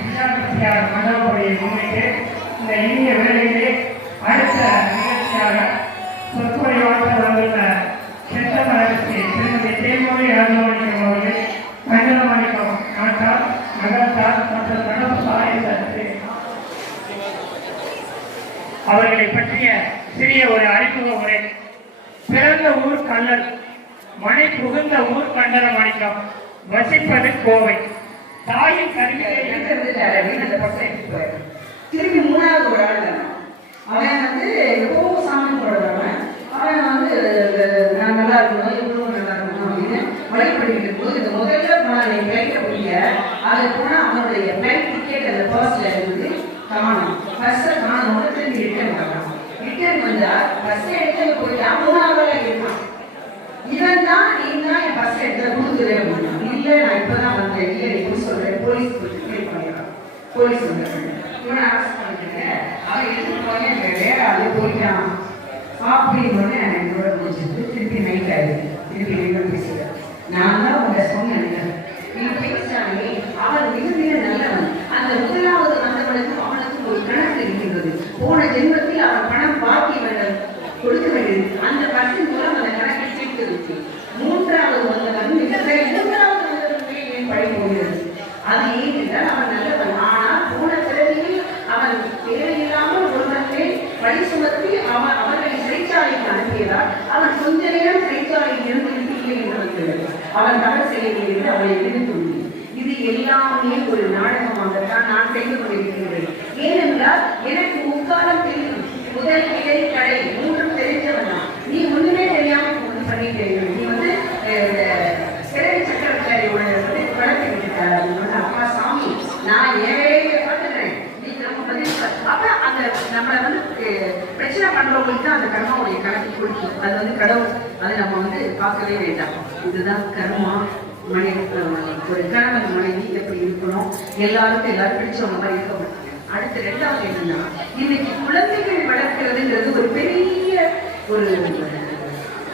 நாச்சியார் மண்டபப்படியை முன்னிட்டு இந்த இனிய வேலையிலே அடுத்த நிகழ்ச்சியாக சொற்பொழி சொற்பொழிவாற்ற வந்துள்ள செந்தமரசி திருமதி தேன்மொழி ராஜமாணிக்கம் அவர்கள் மண்டலமாணிக்கம் நாட்டார் நகர்த்தார் மற்றும் மண்டப சாயத்திற்கு அவர்களை பற்றிய சிறிய ஒரு அறிமுக உரை. பிறந்த ஊர் கள்ளல் மனை புகுந்த ஊர் கண்டன மாணிக்கம் வசிப்பது கோவை. தாயின் கருவிலே எங்க அப்படின்னு அந்த பக்கம் எடுத்துட்டு போயிடுறான். திரும்பி மூணாவது ஒரு ஆள் அவன் வந்து எப்பவும் சாமி போடுறவன் அவன் வந்து நான் நல்லா இருக்கணும் இவ்வளவு நல்லா இருக்கணும் அப்படின்னு வழிபடுகிற போது இந்த முதல்ல போனான் என் பிளைட்டை பிடிக்க அது போனா அவனுடைய பிளைட் டிக்கெட் அந்த பர்ஸ்ல இருந்து காணும். பஸ்ஸை காணும் திரும்பி ரிட்டர்ன் பண்ணலாம் ரிட்டர்ன் வந்தா பஸ் எடுத்து போயிட்டா மூணாவது இருக்கான் இவன் தான் நீ தான் என் பஸ் எடுத்து கொடுக்குறேன் அப்படின்னா இல்லை நான் இப்பதான் வந்தேன் இல்லை நீ போய் சொல்றேன். போலீஸ் கேள்வி பண்ணிடுறான் போலீஸ் வந்து இவனை அரெஸ்ட் பண்ணிட்டு அவன் எடுத்து போனேன் வேற அது போயிட்டான் அப்படின்னு என்னோட முடிஞ்சது திருப்பி நைட் ஆயிடுது திருப்பி என்ன பேசுகிறேன் நான் தான் உங்களை சொன்னேன் நீ பேசாமே அவன் மிக மிக நல்லவன். அந்த முதலாவது வந்தவனுக்கு அவனுக்கு ஒரு கணக்கு இருக்கின்றது போன ஜென்மத்தில் அவன் பணம் பாக்கி வேண்டாம் கொடுக்க வேண்டியது. அந்த பஸ்ஸின் அவன் நல்லவன். ஆனால் போன பிறவியில் அவன் தேவையில்லாமல் ஒருவனை வழி சுமத்தி அவன் அவர்களை சிறைச்சாலைக்கு அனுப்பியதால் அவன் கொஞ்ச நேரம் சிறைச்சாலையில் இருந்து இல்லை அவன் செய்யவில்லை என்று அவளை இது எல்லாமே ஒரு நாடகமாகத்தான் நான் செய்து கொண்டிருக்கின்றேன். ஏனென்றால் எனக்கு முக்காலம் தெரியும். முதல் இடை கடை மூன்றும் தெரிஞ்சவன் தான் நீ ஒண்ணுமே தெரியாம ஒண்ணு பண்ணிட்டு இருக்க. நீ வந்து அஹ், இந்த சிறவி சக்கரவர்த்தியோட வந்து குழந்தை விட்டுட்டாரு அப்படின்னு வந்து, அப்பா சாமி நான் ஏன் வேலையை பார்த்துக்கிறேன் நீ நம்ம பதில் சொல். அப்ப அந்த நம்மளை வந்து அஹ், பிரச்சனை பண்றவங்களுக்கு தான் அந்த கர்மாவுடைய கணக்கு குடிக்கும். அது வந்து கடவுள். அதை நம்ம வந்து பார்க்கவே வேண்டாம். இதுதான் கர்மா மனைவி ஒரு கணவன் மனைவி எப்படி இருக்கணும்? எல்லாருக்கும் எல்லாரும் பிடிச்சவங்க மாதிரி இருக்க மாட்டாங்க. அடுத்து ரெண்டாவது என்னன்னா இன்னைக்கு குழந்தைகள் வளர்க்கிறதுங்கிறது ஒரு பெரிய ஒரு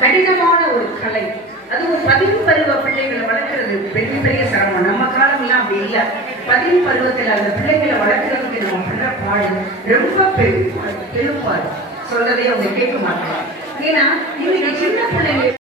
கடினமான ஒரு கலை. அது ஒரு பதின் பருவ பிள்ளைகளை வளர்க்கறது பெரிய பெரிய சிரமம். நம்ம காலம்லாம் அப்படி இல்லை. பதின் பருவத்தில் அந்த பிள்ளைகளை வளர்க்கிறதுக்கு நம்ம பண்ற பாடு ரொம்ப பெரும் பெரும்பாடு சொல்றதே அவங்க கேட்க மாட்டாங்க ஏன்னா இன்னைக்கு சின்ன பிள்ளைங்க